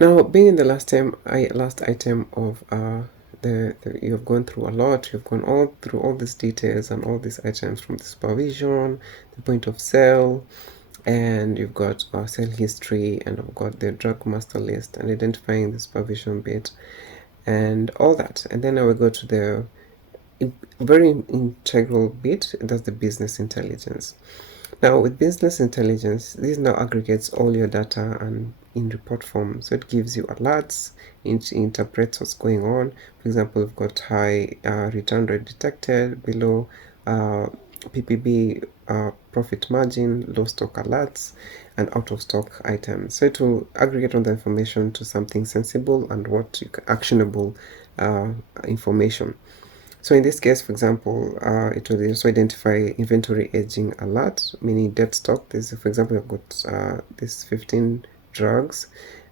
Now, being in the last item of you've gone through a lot. You've gone all through all these details and all these items from the supervision, the point of sale, and you've got our sale history, and I've got the drug master list and identifying the supervision bit and all that. And then I will go to the very integral bit, that's the business intelligence. Now with business intelligence, this now aggregates all your data and in report form. So it gives you alerts, it interprets what's going on. For example, we've got high return rate detected, below PPB profit margin, low stock alerts, and out of stock items. So it will aggregate all the information to something sensible and actionable information. So in this case, for example, it will also identify inventory aging alert, meaning dead stock. This, for example, I've got these 15 drugs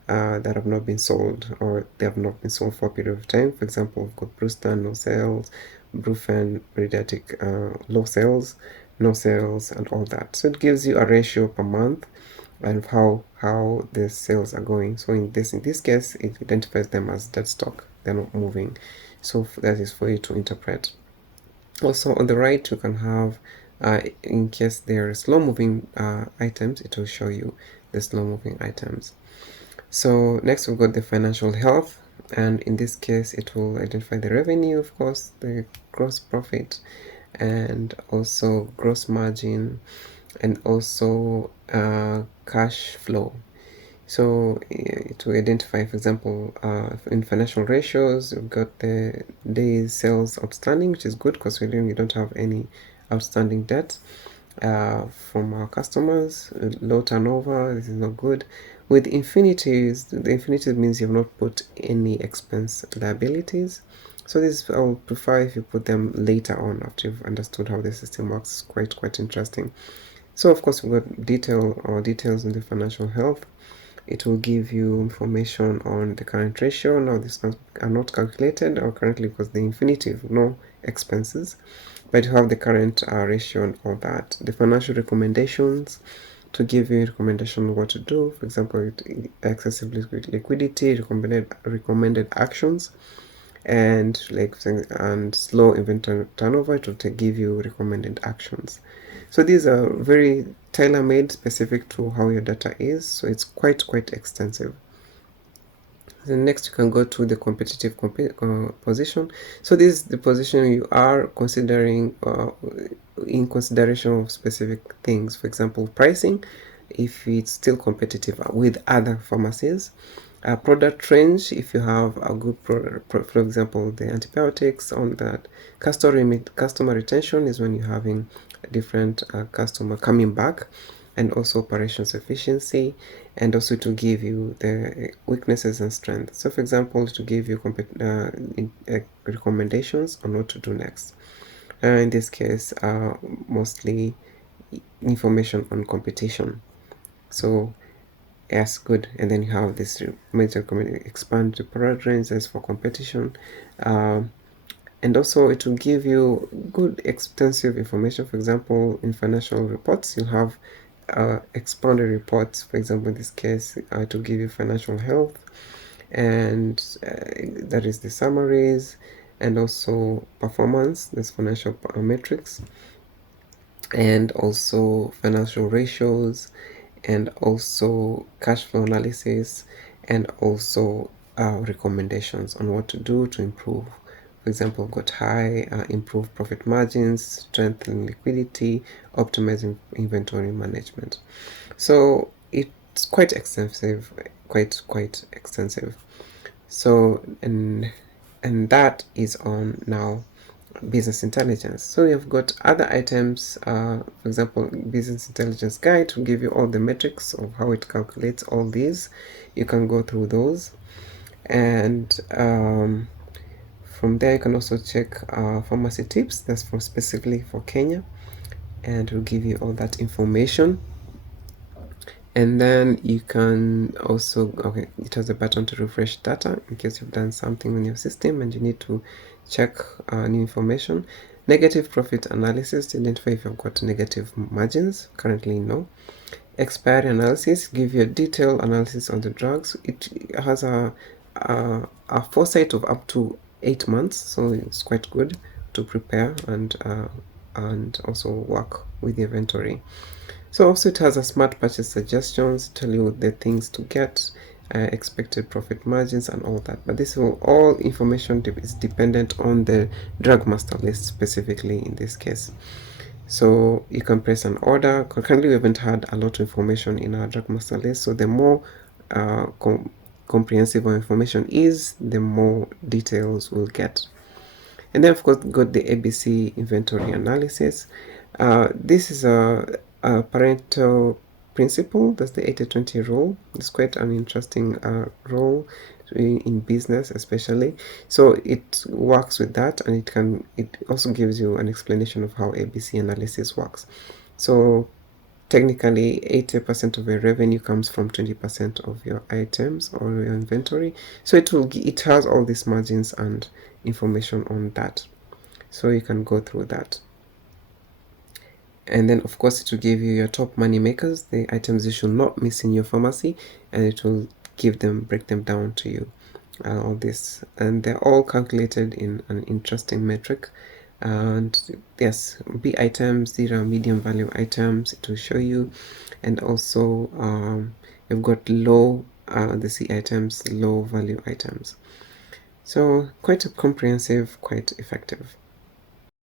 that have not been sold, or they have not been sold for a period of time. For example, we've got Brewster, no sales, Brufen, Periodic, low sales, no sales, and all that. So it gives you a ratio per month and how the sales are going. So in this case, it identifies them as dead stock. They're not moving. So that is for you to interpret. Also on the right, you can have in case there are slow moving items, it will show you the slow moving items. So next we've got the financial health, and in this case it will identify the revenue, of course, the gross profit, and also gross margin, and also cash flow. So to identify, for example, in financial ratios, we've got the days sales outstanding, which is good because we don't have any outstanding debt from our customers. Low turnover, this is not good. With infinities, the infinities means you've not put any expense liabilities. So this I would prefer if you put them later on after you've understood how the system works. Quite interesting. So of course we've got details on the financial health. It will give you information on the current ratio. Now these are not calculated or currently because the infinitive, no expenses, but you have the current ratio and all that. The financial recommendations to give you recommendation on what to do. For example, excessive liquidity, recommended actions, and slow inventory turnover to give you recommended actions. So these are very tailor-made, specific to how your data is, so it's quite extensive. Then next you can go to the competitive position. So this is the position you are considering in consideration of specific things. For example, pricing, if it's still competitive with other pharmacies. Product range, if you have a good for example, the antibiotics. On that, customer retention is when you're having a different customer coming back, and also operations efficiency, and also to give you the weaknesses and strengths. So for example, to give you recommendations on what to do next. In this case, mostly information on competition. So yes, good. And then you have this major expand the product ranges for competition, and also it will give you good extensive information. For example, in financial reports, you'll have expanded reports. For example, in this case, it will give you financial health, and that is the summaries, and also performance, that's financial metrics, and also financial ratios, and also cash flow analysis, and also recommendations on what to do to improve. For example, we've got high, improve profit margins, strengthen liquidity, optimizing inventory management. So it's quite extensive, quite extensive. So and that is on now business intelligence. So you've got other items, for example, business intelligence guide to give you all the metrics of how it calculates all these. You can go through those, and from there you can also check pharmacy tips, that's for specifically for Kenya, and will give you all that information. And then you can also, it has a button to refresh data in case you've done something on your system and you need to check new information. Negative profit analysis to identify if you've got negative margins. Currently, no. expiry analysis, give you a detailed analysis on the drugs. It has a foresight of up to 8 months, so it's quite good to prepare and also work with the inventory. So also it has a smart purchase suggestions, tell you the things to get, expected profit margins and all that. But this will all information is dependent on the drug master list specifically in this case. So you can press an order. Currently we haven't had a lot of information in our drug master list, so the more comprehensive our information is, the more details we'll get. And then of course got the ABC inventory analysis. This is a parental principle. That's the 80-20 rule. It's quite an interesting role in business especially. So it works with that, and it also gives you an explanation of how ABC analysis works. So technically 80% of your revenue comes from 20% of your items or your inventory. So it has all these margins and information on that, so you can go through that. And then of course it will give you your top money makers, the items you should not miss in your pharmacy, and it will break them down to you, all this, and they're all calculated in an interesting metric. And yes, B items, these are medium value items, it will show you. And also you've got the C items, low value items. So quite comprehensive, quite effective.